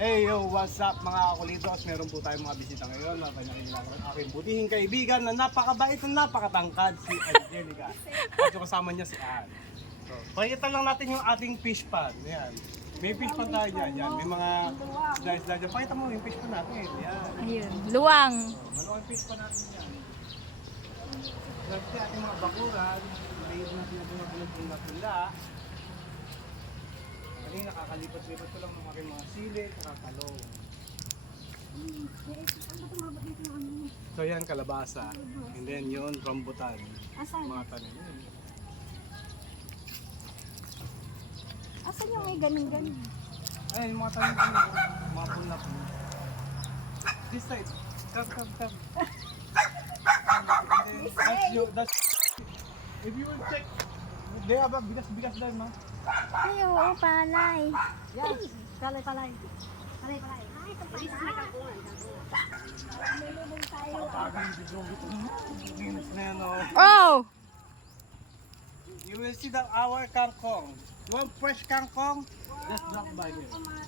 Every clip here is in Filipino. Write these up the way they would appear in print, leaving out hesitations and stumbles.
Hey yo, what's up mga kakulitos? Meron po tayong mga bisita ngayon. Napanyakilala ko ang aking butihing kaibigan na napakabait at napakatangkad, si Angelica. At yung kasama niya si Ann. So, pakita lang natin yung ating fish pan. Yan. May fish pan tayo dyan. Yan. May mga slice dyan. Pakita mo yung fish pan natin. Yan. Ayun, luwang. Maluwang fish pan natin yan. Lagi ating mga bakuran. Mayroon natin na pinapula. Kanina nakakalipat-lipat ko lang ng aking mga sili at talong. So yan, kalabasa. And then yun, rambutan. Asan? Mga tanim yun. Asan yung may ganun-ganun? Ay, yung mga tanim yun. Mga punap mo. This side. Come. That's if you will check, they have a bigas dyan, ma. Ay, oo, palay. Yes, palay. Ay, ito pala. Oh! You will see that our kangkong. You want fresh kangkong? Just drop by here.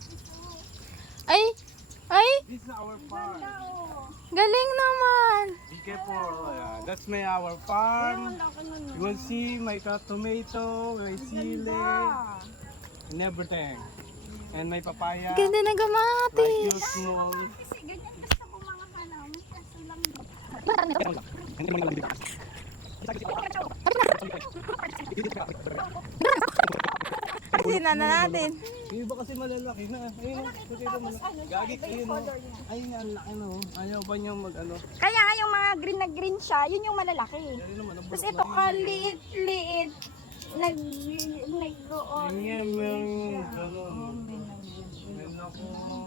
Ay! This is our farm. Galing naman! Be careful. Yeah, that's our farm. You will see my tomato, my sili, and everything. And my papaya. Ganda ng Like kamatis! you small. Kasi ganyan basta po mga panahon. Kaso lang Kasi na natin. Yung iba kasi malalaki na. Ayun, gagi kayo no. Ayun nga, ang laki no. Ayaw pa niyang mag-ano. Kaya nga yung mga green na green siya, yun yung malalaki. Yan naman, ang Tapos bulok ito na yun. kaliit-liit. Nag-go-on. Yan, meron gano'n. Meron ako.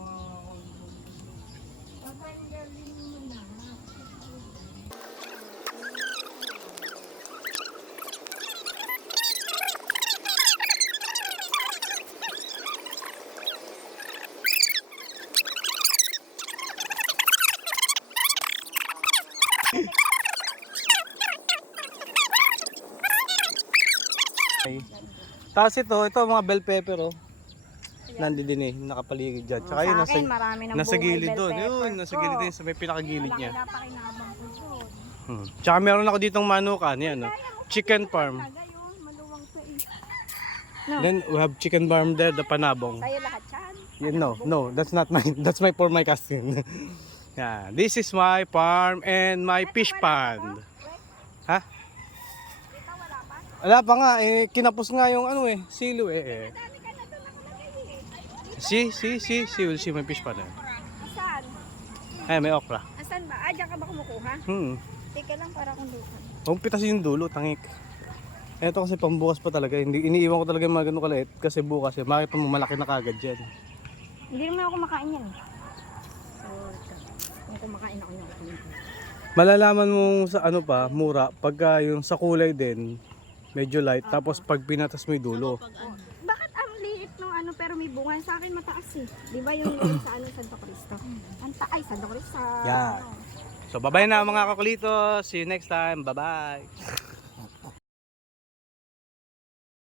Tapos ito mga bell pepper oh. Nandito din eh, nakapaligid dyan. Tsaka yun, Sa akin, marami ng nasa bunga gilid bell doon. pepper Yun, nasa ko. gilid din, sa may pinakagilid niya. Napakinabang ko doon. Tsaka meron ako ditong manukan, yan oh. Chicken farm. Ngayon, maluwang to eh. Then we have chicken farm there, the Panabong. Sa'yo lahat yan. Yeah, no, that's not mine. That's my for my cousin. Yeah, this is my farm and my fish pond. Ha? Ito wala pa. Wala pa nga eh, kinapos nga yung ano eh, silo eh. Dami ka na doon nakalagay eh. See, will see my fish pond. Asan? Ay, may okra. Asan ba? Ah, diyan ka ba kumukuha? Teka lang para kung dukan. Huwag pitasin yung dulo, tangik. Ito kasi pambukas pa talaga. Hindi iniiwan ko talaga yung mga ganun kaliit kasi bukas eh. Makita mo malaki na kagad dyan. Hindi naman ako kumakain yan eh. So, kung kumakain ako yan. Malalaman mo sa ano pa, mura, pagka yung sa kulay din, medyo light. Tapos pag pinatas mo yung dulo. Bakit ang liit nung ano pero may bunga? Sa akin mataas eh. Di ba yung sa ano, Santo Cristo? Ay, Santo Cristo. Yeah. So, bye-bye na mga kakulito. See you next time. Bye-bye.